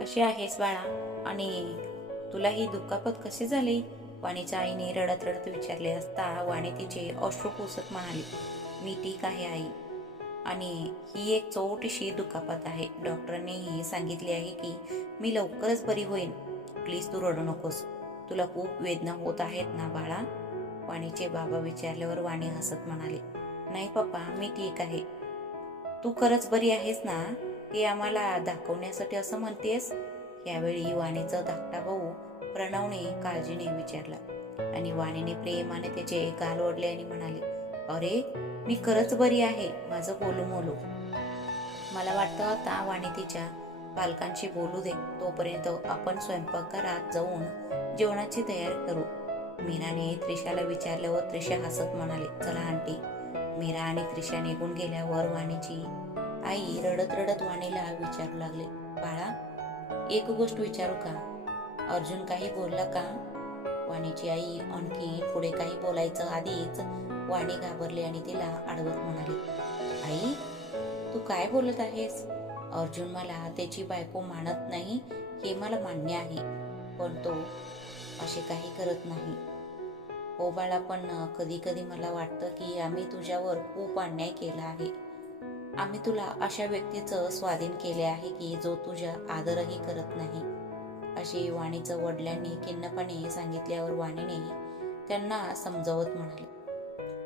कशी आहेस बाळा? आणि तुला ही दुखापत कशी झाली? वाणीच्या आईने रडत रडत विचारले असता वाणी तिचे अश्रू पुसत म्हणाली मी ठीक आहे आई. आणि ही एक चौटशी दुखापत आहे. डॉक्टरांनीही सांगितले आहे की मी लवकरच बरी होईन. प्लीज तू रडू नकोस. तुला खूप वेदना होत आहेत ना बाळा? वाणीचे बाबा विचारल्यावर वाणी हसत म्हणाले नाही पप्पा मी ठीक आहे. तू खरंच बरी आहेस ना? ते आम्हाला दाखवण्यासाठी असं म्हणतेस? यावेळी वाणीचा धाकटा भाऊ प्रणवने काळजीने विचारला. आणि वाणीने प्रेमाने त्याचे गाल ओढले आणि म्हणाले अरे मी खरंच बरी आहे. माझं बोलू मोलू. मला वाटतं आता वाणी तिच्या पालकांशी बोलू दे. तोपर्यंत आपण स्वयंपाकघरात जाऊन जेवणाची तयारी करू. मीराने त्रिशाला विचारल्यावर त्रिशा हसत म्हणाले चला आंटी. मीरा आणि त्रिशा निघून गेल्यावर वाणीची आई रडत रडत वाणीला विचारू लागले. बाळा एक गोष्ट विचारू का? अर्जुन काही बोलला का? वाणीची आई आणखी पुढे काही बोलायचं आधीच वाणी घाबरली आणि तिला अडवत म्हणाली आई तू काय बोलत आहेस? अर्जुन मला त्याची बायको मानत नाही हे मला मान्य आहे पण तो असे काही करत नाही. हो बाळा पण कधी कधी मला वाटतं की आम्ही तुझ्यावर खूप अन्याय केला आहे. आम्ही तुला अशा व्यक्तीचं स्वाधीन केले आहे की जो तुझ्या आदरही करत नाही. अशी वाणीचं वडिलांनी खिन्नपणे सांगितल्यावर वाणीने त्यांना समजावत म्हणाले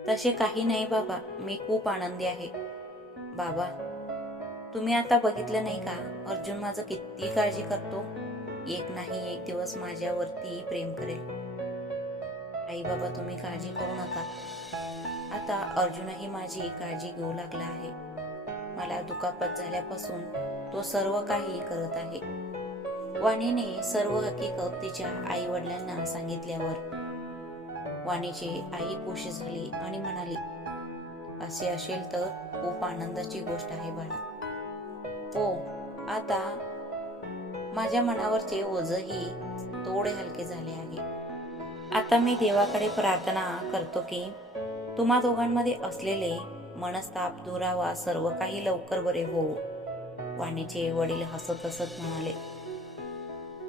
तसे काही नाही बाबा मी खूप आनंदी आहे. बाबा तुम्ही आता बघितलं नाही का? अर्जुन माझं किती काळजी करतो. एक नाही एक दिवस माझ्यावरती प्रेम करेल. आई बाबा तुम्ही काळजी करू नका. आता अर्जुनही माझी काळजी घेऊ लागला आहे. मला दुखापत झाल्यापासून तो सर्व काही करत आहे. वाणीने सर्व हकीकत तिच्या आई वडिलांना सांगितल्यावर वाणीची आई खुशी झाली आणि म्हणाली असे असेल तर खूप आनंदाची गोष्ट आहे बाळा. हो आता माझ्या मनावरचे ओझही थोडे हलके झाले आहे. आता मी देवाकडे प्रार्थना करतो की तुम्हा दोघांमध्ये असलेले मनस्ताप दुरावा सर्व काही लवकर बरे हो वाणीचे वडील हसत हसत म्हणाले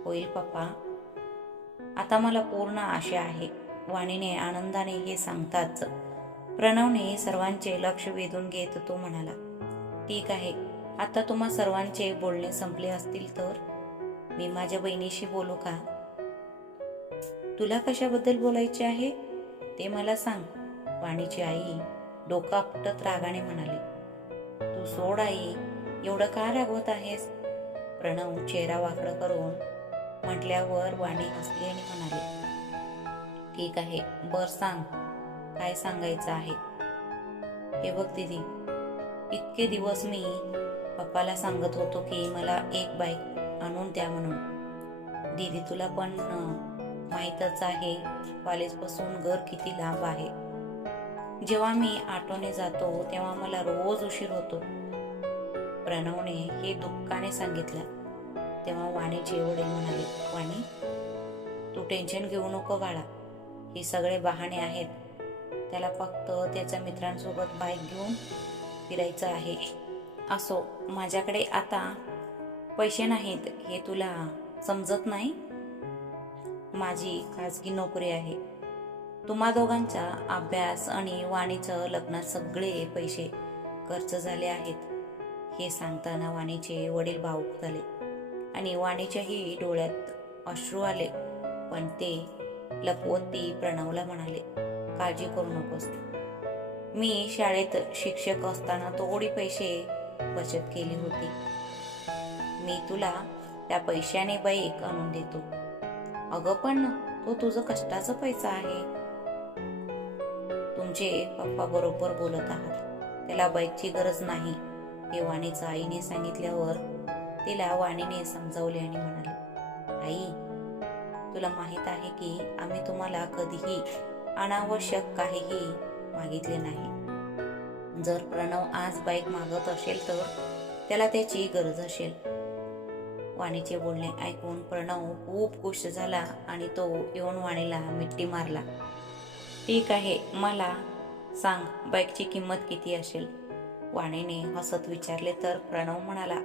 होईल पप्पा. आता मला पूर्ण आशा आहे. वाणीने आनंदाने हे सांगताच प्रणवने सर्वांचे लक्ष वेधून घेत तो म्हणाला ठीक आहे. आता तुम्हा सर्वांचे बोलणे संपले असतील तर? मी माझ्या बहिणीशी बोलू का? तुला कशाबद्दल बोलायचे आहे? ते मला सांग. वाणीची आई डोका आपटत रागाने म्हणाली तू सोड आई एवढं का रागवत आहेस? प्रणव चेहरा वाकडं करून म्हटल्यावर वाणी हसली आणि म्हणाली ठीक आहे बर सांग काय सांगायचं आहे? हे बघ दीदी इतके दिवस मी पप्पाला सांगत होतो की मला एक बाईक आणून द्या म्हणून. दीदी तुला पण माहीतच आहे कॉलेजपासून घर किती लांब आहे. जेव्हा मी ऑटोने जातो तेव्हा मला रोज उशीर होतो. प्रणवने हे दुःखाने सांगितलं. तेव्हा वाणीचे वडील म्हणाले वाणी तू टेन्शन घेऊ नको बाळा. हे सगळे बहाणे आहेत. त्याला फक्त त्याच्या मित्रांसोबत बाईक घेऊन फिरायचं आहे. असो माझ्याकडे आता पैसे नाहीत. हे तुला समजत नाही? माझी खाजगी नोकरी आहे. तुम्हा दोघांचा अभ्यास आणि वाणीचं लग्नात सगळे पैसे खर्च झाले आहेत हे सांगताना वाणीचे वडील भाऊक झाले आणि वाणीच्याही डोळ्यात अश्रू आले. पण ते लपवत ती प्रणवला म्हणाले काळजी करू नकोस. मी शाळेत शिक्षक असताना थोडी पैसे बचत केली होती. मी तुला त्या पैशाने बाईक आणून देतो. अगं पण तो तुझं कष्टाचा पैसा आहे. म्हणजे पप्पा बरोबर बोलत आहात. त्याला बाईकची गरज नाही. हे वाणीचं आईने सांगितल्यावर तिला वाणीने समजावले आणि म्हणाले आई तुला माहीत आहे की आम्ही तुम्हाला कधीही अनावश्यक काहीही मागितले नाही. जर प्रणव आज बाईक मागत असेल तर त्याला त्याची गरज असेल. वाणीचे बोलणे ऐकून प्रणव खूप खुश झाला आणि तो येऊन वाणीला मिट्टी मारला. ठीक आहे मला सांग बाईकची किंमत किती असेल? वाणीने हसत विचारले तर प्रणव म्हणाला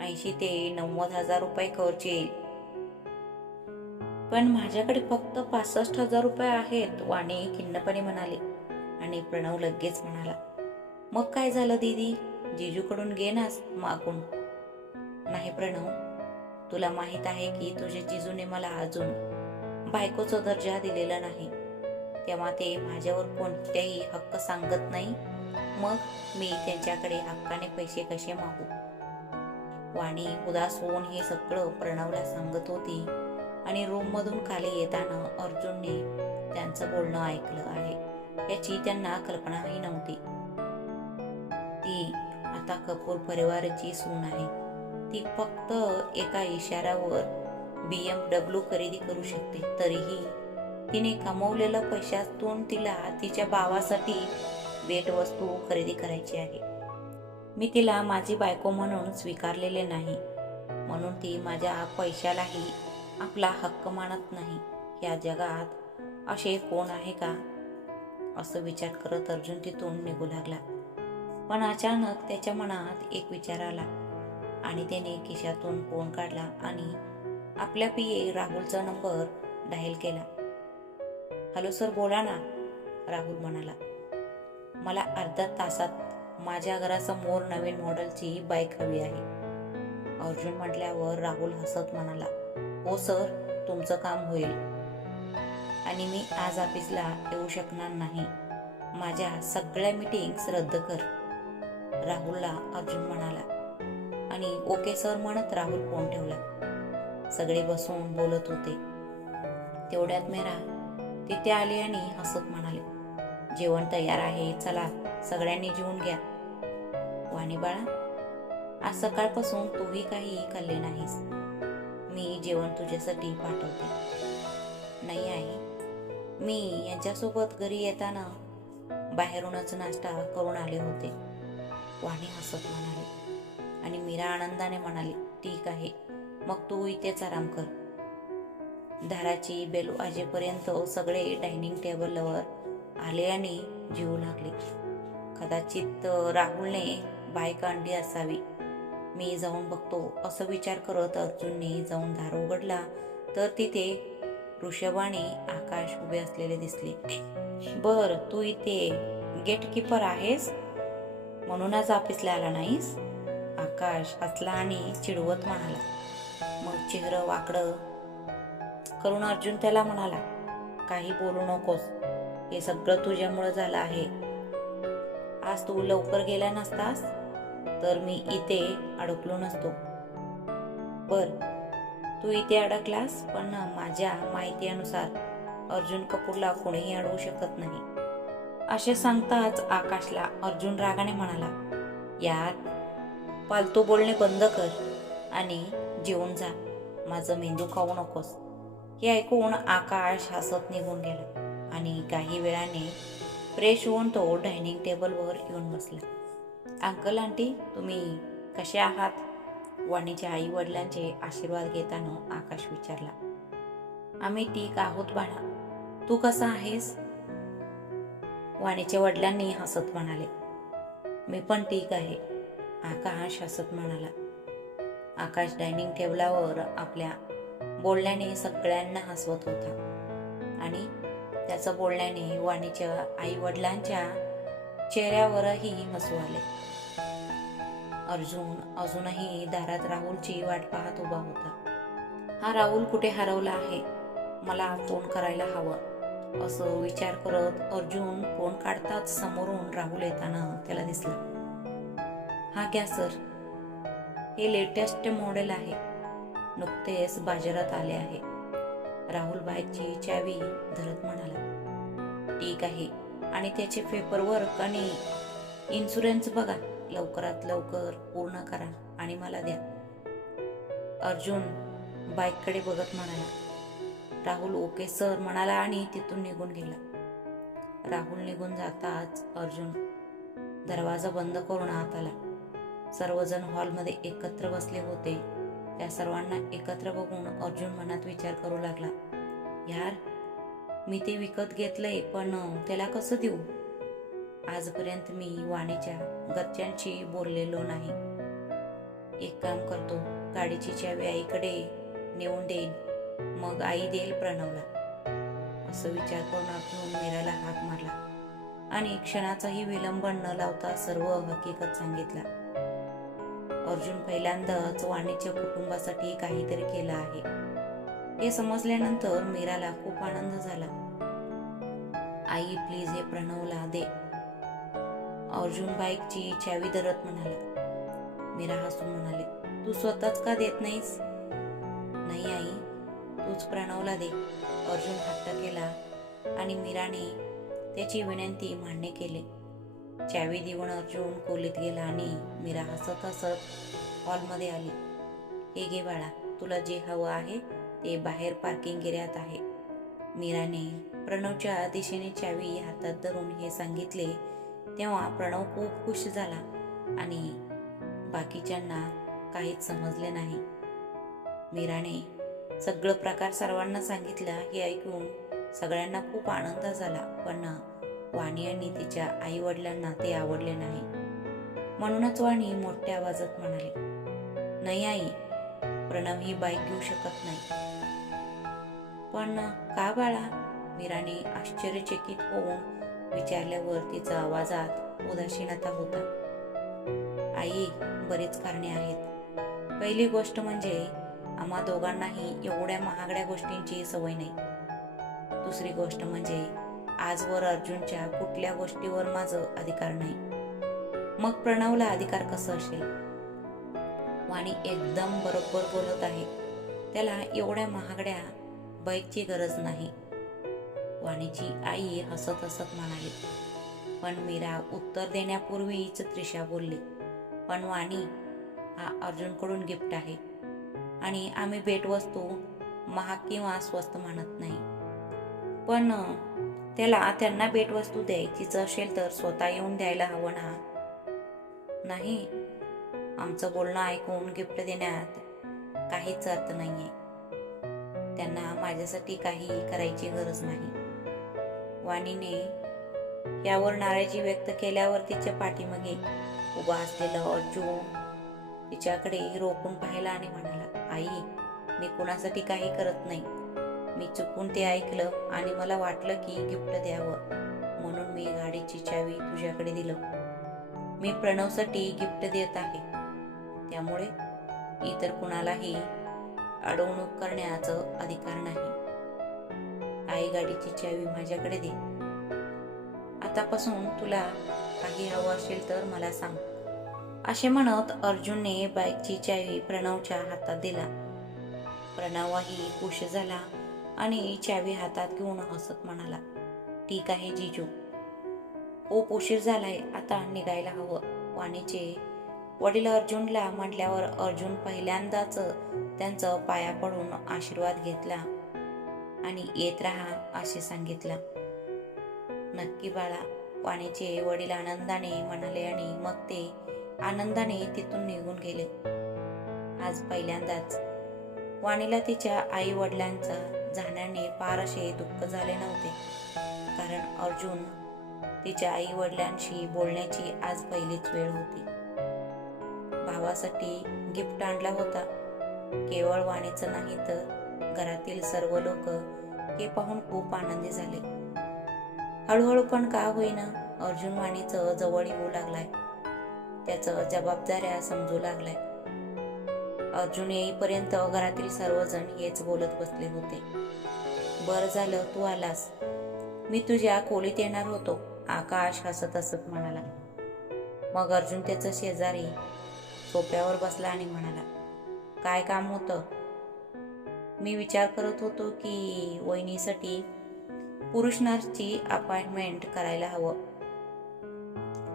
ऐंशी ते नव्वद हजार रुपये खर्च येईल. पण माझ्याकडे फक्त पासष्ट हजार रुपये आहेत वाणी खिन्नपणे म्हणाले. आणि प्रणव लगेच म्हणाला मग काय झालं दीदी? जिजूकडून घे नास मागून. नाही प्रणव तुला माहीत आहे की तुझ्या जिजूने मला अजून बायकोचा दर्जा दिलेला नाही. तेव्हा ते माझ्यावर कोणत्याही हक्क सांगत नाही. मग मी त्यांच्याकडे हक्काने पैसे कसे मागू? वाणी उदास होऊन हे सगळं प्रणवला सांगत होती. आणि रूममधून खाली येताना अर्जुनने त्यांचं बोलणं ऐकलं आहे. याची त्यांना कल्पनाही नव्हती. ती आता कपूर परिवाराची सून आहे. ती फक्त एका इशाऱ्यावर बी एम डब्ल्यू खरेदी करू शकते तरीही तिने कमवलेल्या पैशातून तिला तिच्या भावासाठी भेटवस्तू खरेदी करायची आहे. मी तिला माझी बायको म्हणून स्वीकारलेले नाही. म्हणून ती माझ्या पैशालाही आपला हक्क मानत नाही. या जगात असे कोण आहे का? असं विचार करत अर्जुन तिथून निघू लागला. पण अचानक त्याच्या मनात एक विचार आला आणि त्याने खिशातून फोन काढला आणि आपल्या पिये राहुलचा नंबर डायल केला. हॅलो सर बोला ना राहुल म्हणाला. मला अर्ध्या तासात माझ्या घरासमोर नवीन मॉडेलची बाईक हवी आहे. अर्जुन म्हटल्यावर राहुल हसत म्हणाला हो सर तुमचं काम होईल. आणि मी आज ऑफिसला येऊ शकणार नाही. माझ्या सगळ्या मीटिंग्स रद्द कर. राहुलला अर्जुन म्हणाला. आणि ओके सर म्हणत राहुल फोन ठेवला. सगळे बसून बोलत होते. तेवढ्यात मेरा तिथे आले आणि हसत म्हणाले जेवण तयार आहे चला सगळ्यांनी जेवून घ्या. वाणी बाळा आज सकाळपासून तूही काही खाल्ले नाहीस. मी जेवण तुझ्यासाठी पाठवते. नाही आहे मी यांच्यासोबत घरी येताना बाहेरूनच नाश्ता करून आले होते. वाणी हसत म्हणाले आणि मीरा आनंदाने म्हणाली ठीक आहे मग तू इथेच आराम कर. दाराची बेल वाजेपर्यंत सगळे डायनिंग टेबलवर आले आणि जेवू लागले. कदाचित राहुलने बायक आणली असावी. मी जाऊन बघतो असं विचार करत अर्जुनने जाऊन दार उघडला तर तिथे ऋषभाने आकाश उभे असलेले दिसले. बर तू इथे गेट कीपर आहेस? म्हणूनच ऑफिसला आला नाहीस? आकाश हसला आणि चिडवत म्हणाला. मग चेहरं वाकडं करून अर्जुन त्याला म्हणाला काही बोलू नकोस. हे सगळं तुझ्यामुळं झालं आहे. आज तू लवकर गेला नसतास तर मी इथे अडकलो नसतो. बर तू इथे अडकलास पण माझ्या माहितीनुसार अर्जुन कपूरला कोणीही अडवू शकत नाही. असे सांगताच आकाशला अर्जुन रागाने म्हणाला यार पालतू बोलणे बंद कर आणि जेवून जा. माझं मेंदू खाऊ नकोस. हे ऐकून आकाश हसत निघून गेला आणि काही वेळाने फ्रेश होऊन तो डायनिंग टेबलवर येऊन बसला. अंकल आंटी तुम्ही कसे आहात? वाणीच्या आई वडिलांचे आशीर्वाद घेताना आकाश विचारला. आम्ही ठीक आहोत बाळा. तू कसा आहेस? वाणीच्या वडिलांनी हसत म्हणाले. मी पण ठीक आहे आकाश हसत म्हणाला. आकाश डायनिंग टेबलावर आपल्या बोलण्याने सगळ्यांना हसवत होता. आणि त्याचं बोलण्याने वाणीच्या आई वडिलांच्या चेहऱ्यावरही हसू आले. अर्जुन अजूनही दारात राहुलची वाट पाहत उभा होता. हा राहुल कुठे हरवला आहे? मला फोन करायला हवं. असं विचार करत अर्जुन फोन काढताच समोरून राहुल येताना त्याला दिसला. हा घ्या सर हे लेटेस्ट मॉडेल आहे. नुकतेच बाजारात आले आहे. राहुल बाईकची चावी धरत म्हणाला ठीक आहे. आणि त्याचे पेपर वर्क आणि इन्शुरन्स बघा. लवकरात लवकर पूर्ण करा आणि मला द्या. अर्जुन बाईककडे बघत म्हणाला राहुल ओके सर म्हणाला आणि तिथून निघून गेला. राहुल निघून जाताच अर्जुन दरवाजा बंद करून आत आला. सर्वजण हॉलमध्ये एकत्र बसले होते. त्या सर्वांना एकत्र बघून अर्जुन मनात विचार करू लागला यार मी ते विकत घेतलंय पण त्याला कसं देऊ? आजपर्यंत मी वाणीच्या गच्च्यांशी बोललेलो नाही. एक काम करतो गाडीची चावी आईकडे नेऊन देईन. मग आई देईल प्रणवला. असं विचार करून अर्जुन मीराला हाक मारला. आणि क्षणाचाही विलंब न लावता सर्व हकीकत सांगितला. अर्जुन पहिल्यांदाच वाणीच्या कुटुंबासाठी काहीतरी केलं आहे. हे समजल्यानंतर मीराला खूप आनंद झाला. आई प्लीज हे प्रणवला दे. अर्जुन बाईकची चावी धरत म्हणाला. मीरा हसून म्हणाले तू स्वतःच का देत नाहीस? नाही आई तूच प्रणवला दे अर्जुन हट्ट केला आणि मीराने त्याची विनंती मान्य केली. चावी देऊन अर्जुन खोलीत गेला आणि मीरा हसत हसत हॉलमध्ये आली. हे घे बाळा तुला जे हवं आहे ते बाहेर पार्किंग एरियात आहे. मीराने प्रणवच्या दिशेने चावी हातात धरून हे सांगितले. तेव्हा प्रणव खूप खुश झाला आणि बाकीच्यांना काहीच समजले नाही. मीराने सगळं प्रकार सर्वांना सांगितलं हे ऐकून सगळ्यांना खूप आनंद झाला. पण वाणी आणि तिच्या आई वडिलांना ते आवडले नाही. म्हणूनच वाणी मोठ्या आवाजात म्हणाली नाही आई प्रणव ही बाईक घेऊ शकत नाही. पण का बाळा? मीराने आश्चर्यचकित होऊन विचारल्यावर तिचा आवाजात उदासीनता होता. आई बरीच कारणे आहेत. पहिली गोष्ट म्हणजे आम्हा दोघांनाही एवढ्या महागड्या गोष्टींची सवय नाही. दुसरी गोष्ट म्हणजे आजवर अर्जुनच्या कुठल्या गोष्टीवर माझं अधिकार नाही. मग प्रणवला अधिकार कसं असेल? वाणी एकदम बरोबर बोलत आहे. त्याला एवढ्या महागड्या बाईकची गरज नाही. वाणीची आई हसत हसत म्हणाली. पण मीरा उत्तर देण्यापूर्वीच त्रिशा बोलली. पण वाणी हा अर्जुनकडून गिफ्ट आहे. आणि आम्ही भेटवस्तू महाग किंवा स्वस्त मानत नाही. पण त्याला त्यांना भेटवस्तू द्यायचीच असेल तर स्वतः येऊन द्यायला हवं ना. नाही आमचं बोलणं ऐकून गिफ्ट देण्यात काहीच अर्थ नाहीये. त्यांना माझ्यासाठी काही करायची गरज नाही. वाणीने यावर नाराजी व्यक्त केल्यावर तिच्या पाठीमागे उभा असलेला अर्जुन तिच्याकडे रोखून पाहिला आणि म्हणाला आई मी कुणासाठी काही करत नाही. मी चुकून ते ऐकलं आणि मला वाटलं की गिफ्ट द्यावं. म्हणून मी गाडीची चावी तुझ्याकडे दिलं. मी प्रणवसाठी गिफ्ट देत आहे. त्यामुळे इतर कुणालाही अडवणूक करण्याचं अधिकार नाही. आई गाडीची चावी माझ्याकडे दे. आतापासून तुला काही हवं असेल तर मला सांग. असे म्हणत अर्जुनने बाईकची चावी प्रणवच्या हातात दिला. प्रणवही खुश झाला. आणि चावी हातात घेऊन हसत म्हणाला ठीक आहे जिजू. खूप उशीर झालाय आता निघायला हवं. वाणीचे वडील अर्जुनला म्हटल्यावर अर्जुन पहिल्यांदाच त्यांचं पाया पडून आशीर्वाद घेतला आणि येत राहा असे सांगितलं. नक्की बाळा वाणीचे वडील आनंदाने म्हणाले आणि मग ते आनंदाने तिथून निघून गेले. आज पहिल्यांदाच. वाणीला तिच्या आई वडिलांचा जाण्याने फार असे दुःख झाले नव्हते. कारण अर्जुन तिच्या आई वडिलांशी बोलण्याची आज पहिलीच वेळ होती. भावासाठी गिफ्ट आणला होता. केवळ वाणीचं नाही तर घरातील सर्व लोक हे पाहून खूप आनंदी झाले. हळूहळू पण का होईना अर्जुन वाणीचं जवळ येऊ लागलाय. त्याचं जबाबदाऱ्या समजू लागलाय. अर्जुन येईपर्यंत घरातील सर्वजण हेच बोलत बसले होते. बर झालं तू आलास. मी तुझ्या खोलीत येणार होतो आकाश हसत हसत म्हणाला. मग अर्जुन त्याचं शेजारी सोप्यावर बसला आणि म्हणाला काय काम होतं? मी विचार करत होतो की वहिनीसाठी पुरुष नर्सची अपॉइंटमेंट करायला हवं.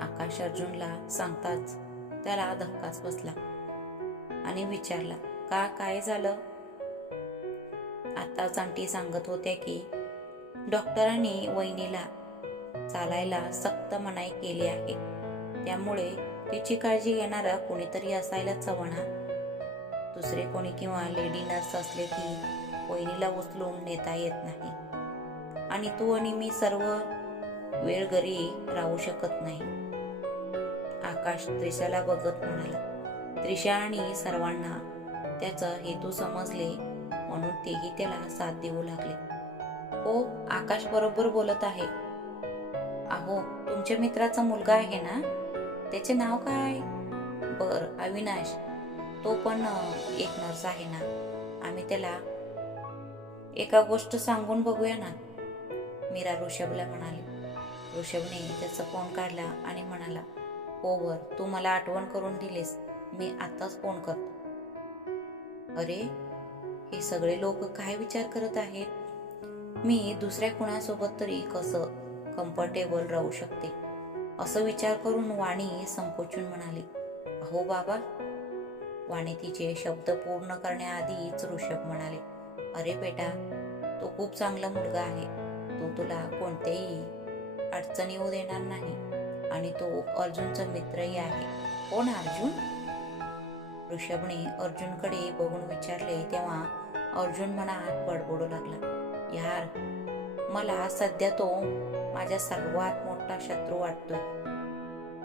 आकाश अर्जुनला सांगताच त्याला धक्काच बसला. आणि विचारला का काय झालं? आताच आंटी सांगत होत्या की डॉक्टरांनी वहिनीला चालायला सक्त मनाई केली आहे. त्यामुळे तिची काळजी घेणारा कोणीतरी असायलाच हवं ना दुसरे कोणी किंवा लेडी नर्स असले की वहिनीला उचलून नेता येत नाही. आणि तू आणि मी सर्व वेळ घरी राहू शकत नाही. आकाश त्रिशाला बघत म्हणाला त्रिशा आणि सर्वांना त्याचा हेतू समजले म्हणून तेही त्याला साथ देऊ लागले. हो आकाश बरोबर बोलत आहे. अहो तुमच्या मित्राचा मुलगा आहे ना? त्याचे नाव काय? बर अविनाश. तो पण एक नर्स आहे ना. आम्ही त्याला एका गोष्ट सांगून बघूया ना. मीरा ऋषभला म्हणाली. ऋषभने त्याचा फोन काढला आणि म्हणाला हो बर तू मला आठवण करून दिलीस. मी आत्ताच फोन करतो. अरे हे सगळे लोक काय विचार करत आहेत? मी दुसऱ्या कुणासोबत तरी कसं कम्फर्टेबल राहू शकते? असं विचार करून वाणी संकोचून म्हणाली अहो बाबा. वाणी तिचे शब्द पूर्ण करण्याआधीच ऋषभ म्हणाले अरे बेटा तो खूप चांगला मुलगा आहे. तो तुला कोणत्याही अडचणी येऊ देणार नाही आणि तो अर्जुनचा मित्रही आहे. कोण अर्जुन? ऋषभने अर्जुनकडे बघून विचारले तेव्हा अर्जुन मनात बडबडू लागला. यार मला सध्या तो माझ्या सर्वात मोठा शत्रू वाटतोय.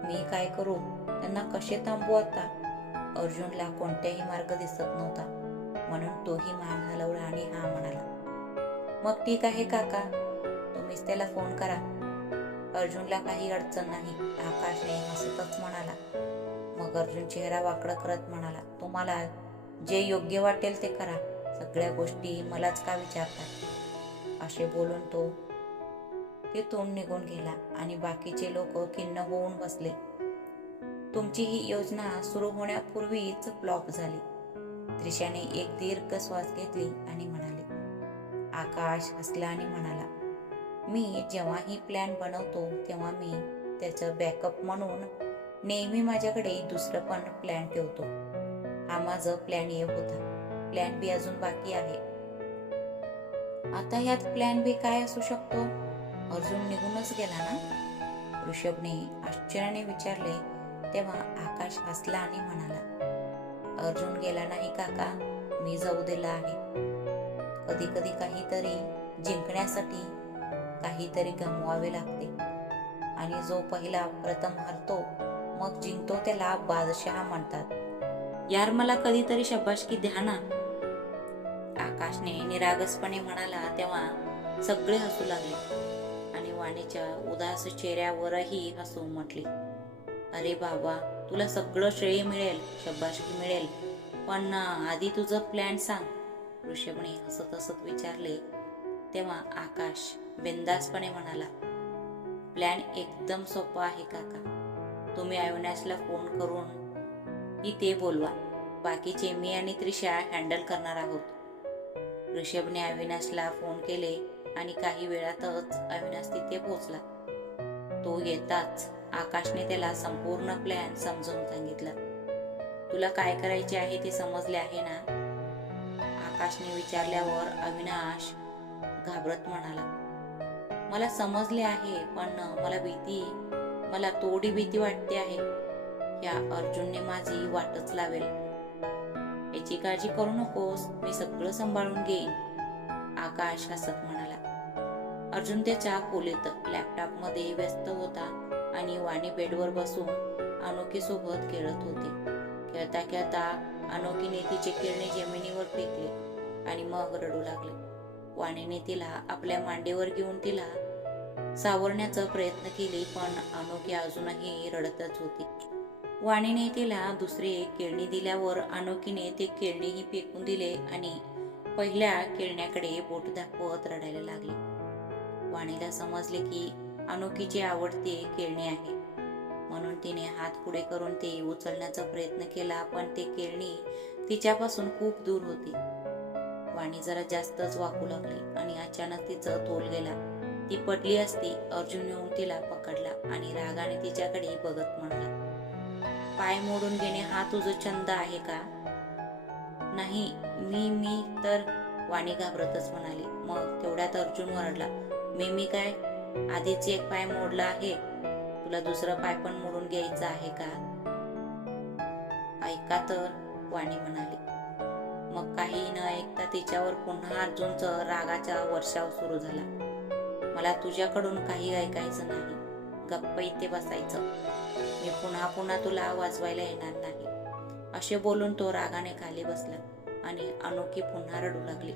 मी काय करू? त्यांना कसे थांबू आता? अर्जुनला कोणत्याही मार्ग दिसत नव्हता. म्हणून तोही मान हलवला आणि हा म्हणाला मग ठीक आहे काका तुम्हीच त्याला फोन करा. अर्जुनला काही अडचण नाही. आकाशने हसतच म्हणाला मग अर्जुन चेहरा वाकडा करत म्हणाला तुम्हाला जे योग्य वाटेल ते करा. सगळ्या गोष्टी मलाच का विचारतात? असे बोलून तो तिथून निघून गेला आणि बाकीचे लोक खिन्न होऊन बसले. तुमची ही योजना सुरू होण्यापूर्वीच फ्लॉप झाली. त्रिशाने एक दीर्घ श्वास घेतली आणि म्हणाले आकाश हसला आणि म्हणाला मी जेव्हा ही प्लॅन बनवतो तेव्हा मी त्याचं बॅकअप म्हणून नेहमी माझ्याकडे दुसरं पण प्लॅन ठेवतो. हा माझं प्लॅन ए होता. प्लॅन बी अजून बाकी आहे. आता ह्यात प्लॅन बी काय असू शकतो? अर्जुन निघूनच गेला ना? ऋषभने आश्चर्याने विचारले तेव्हा आकाश हसला आणि म्हणाला अर्जुन गेला नाही काका मी जाऊ दिला आहे. कधी कधी काहीतरी जिंकण्यासाठी काहीतरी गमवावे लागते. आणि जो पहिला प्रथम हरतो मग जिंकतो त्याला बादशहा म्हणतात. यार मला कधीतरी शबाशकी द्या ना. आकाशने निरागसपणे म्हणाला तेव्हा सगळे हसू लागले. आणि वाणीच्या उदास चेहऱ्यावरही हसू म्हटली. अरे बाबा तुला सगळं श्रेय मिळेल शबाशकी मिळेल. पण आधी तुझं प्लॅन सांग. ऋषभने हसत हसत विचारले. तेव्हा आकाश बिंदासपणे म्हणाला प्लॅन एकदम सोपा आहे काका. तुम्ही अविनाशला फोन करून इथे बोलवा. बाकीचे मी आणि त्रिशा हँडल करणार आहोत. ऋषभने अविनाशला फोन केले आणि काही वेळातच अविनाश तिथे पोहोचला. तो येताच आकाशने त्याला संपूर्ण प्लॅन समजून सांगितला. तुला काय करायचे आहे ते समजले आहे ना? आकाशने विचारल्यावर अविनाश घाबरत म्हणाला. मला समजले आहे पण मला भीती मला थोडी भीती वाटते आहे. या अर्जुनने माझी वाटच लावेल. याची काळजी करू नकोस मी सगळं सांभाळून घेईन आकाश हसत म्हणाला. अर्जुन त्याच्या खोलीत लॅपटॉपमध्ये व्यस्त होता आणि वाणी बेडवर बसून अनोखी सोबत खेळत होती. खेळता खेळता अनोखीने तिचे किरणे जमिनीवर फेकले आणि मग रडू लागले. वाणीने तिला आपल्या मांडीवर घेऊन तिला सावरण्याचा प्रयत्न केले पण अनोखी अजूनही रडतच होती. वाणीने तिला दुसरे केळणी दिल्यावर अनोखीने ते केळणीही फेकून दिले आणि पहिल्या केळण्याकडे बोट दाखवत रडायला लागले. वाणीला समजले की अनोखीचे आवडते केळणी आहे. म्हणून तिने हात पुढे करून ते उचलण्याचा प्रयत्न केला पण ते केळणी तिच्यापासून खूप दूर होती. वाणी जरा जास्तच वाकू लागली आणि अचानक तिचं तोल गेला. ती पडली असती अर्जुन येऊन तिला पकडला आणि रागाने तिच्याकडे बघत म्हणला पाय मोडून घेणे हा तुझा छंद आहे का? नाही मी मी तर वाणी घाबरतच म्हणाली. मग तेवढ्यात अर्जुन ओरडला मी मी काय? आधीच एक पाय मोडला आहे. तुला दुसरा पाय पण मोडून घ्यायचा आहे का? ऐका तर वाणी म्हणाली. मग काही न ऐकता तिच्यावर पुन्हा अर्जुनचं रागाचा वर्षाव सुरू झाला. मला तुझ्याकडून काही ऐकायचं नाही. गप्प इथे बसायचं. मी पुन्हा पुन्हा तुला वाजवायला येणार नाही. असे बोलून तो रागाने खाली बसला आणि अनोखी पुन्हा रडू लागली.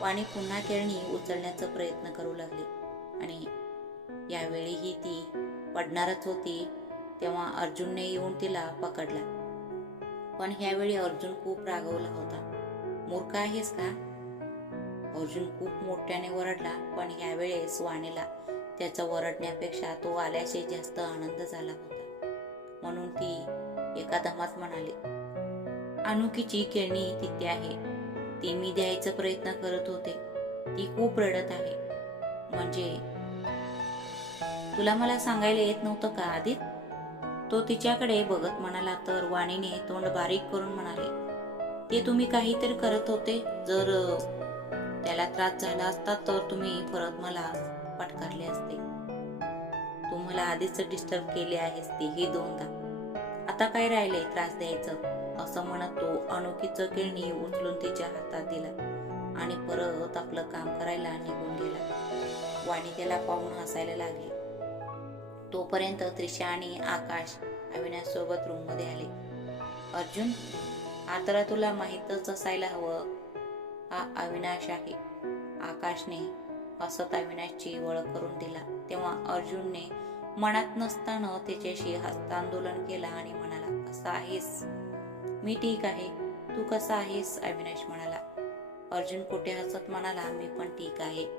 वाणी पुन्हा खेळणी उचलण्याचा प्रयत्न करू लागली. आणि यावेळीही ती पडणारच होती तेव्हा अर्जुनने येऊन तिला पकडला. पण ह्यावेळी अर्जुन खूप रागवला होता. मूर्ख आहेस का? अर्जुन खूप मोठ्याने ओरडला पण ह्यावेळेस वाणीला त्याचा ओरडण्यापेक्षा तो आल्याचे जास्त आनंद झाला होता. म्हणून ती एका दमात म्हणाली अनोखीची खेळणी तिथे आहे. ती मी द्यायचा प्रयत्न करत होते. ती खूप रडत आहे. म्हणजे तुला मला सांगायला येत नव्हतं का आदित? तो तिच्याकडे बघत म्हणाला तर वाणीने तोंड बारीक करून म्हणाले ते तुम्ही काहीतरी करत होते जर त्याला त्रास झाला असता तर तुम्ही परत मला पटकारले असते. तुम्हाला आधीच डिस्टर्ब केले आहेस ते हे दोनदा. आता काय राहिले त्रास द्यायचं? असं म्हणत तो अनोखीचं खेळणी उचलून तिच्या हातात दिला आणि परत आपलं काम करायला निघून गेला. वाणी त्याला पाहून हसायला लागली. तोपर्यंत त्रिशा आणि आकाश अविनाश सोबत रूममध्ये आले. अर्जुन आता तुला माहीतच असायला हवं हा अविनाश आहे. आकाशने हसत अविनाशची ओळख करून दिला. तेव्हा अर्जुनने मनात नसताना त्याच्याशी हस्तांदोलन केला आणि म्हणाला कसा आहेस? मी ठीक आहे. तू कसा आहेस? अविनाश म्हणाला. अर्जुन कुठे हसत म्हणाला मी पण ठीक आहे.